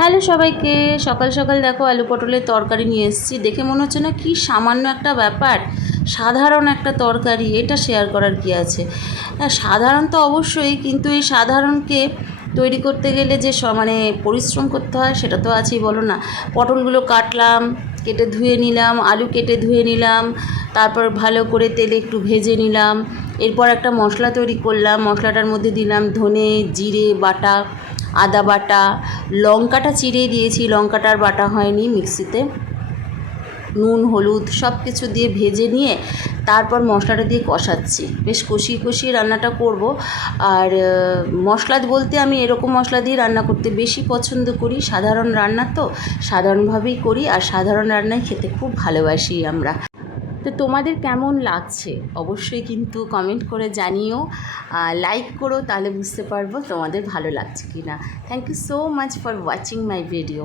Hello সবাইকে, সকাল সকাল দেখো আলু পটলের তরকারি নিয়ে এসেছি। দেখে মনে হচ্ছে না কি সামান্য একটা ব্যাপার, সাধারণ একটা তরকারি, এটা শেয়ার করার কি আছে? হ্যাঁ সাধারণ তো অবশ্যই, কিন্তু এই সাধারণকে তৈরি করতে গেলে যে মানে পরিশ্রম করতে হয়, সেটা তো আছেই, বলো না। পটলগুলো কাটলাম, কেটে ধুয়ে নিলাম, আলু কেটে ধুয়ে নিলাম, তারপর ভালো করে তেলে একটু ভেজে নিলাম, এরপর একটা মশলা তৈরি করলাম, মশলাটার মধ্যে দিলাম ধনে, জিরে, বাটা আদা বাটা, লঙ্কাটা চিড়ে দিয়েছি, লঙ্কাটার বাটা হয়নি মিক্সিতে। নুন, হলুদ সব কিছু দিয়ে ভেজে নিয়ে তারপর মশলাটা দিয়ে কষাচ্ছি। বেশ কষিয়ে কষিয়ে রান্নাটা করব। আর মশলা বলতে আমি এরকম মশলা দিয়ে রান্না করতে বেশি পছন্দ করি। সাধারণ রান্না তো সাধারণভাবেই করি। আর সাধারণ রান্নাই খেতে খুব ভালোবাসি আমরা। তো তোমাদের কেমন লাগছে? অবশ্যই কিন্তু কমেন্ট করে জানিও। লাইক করো, তাহলে বুঝতে পারব তোমাদের ভালো লাগছে কি না thank you so much for watching my video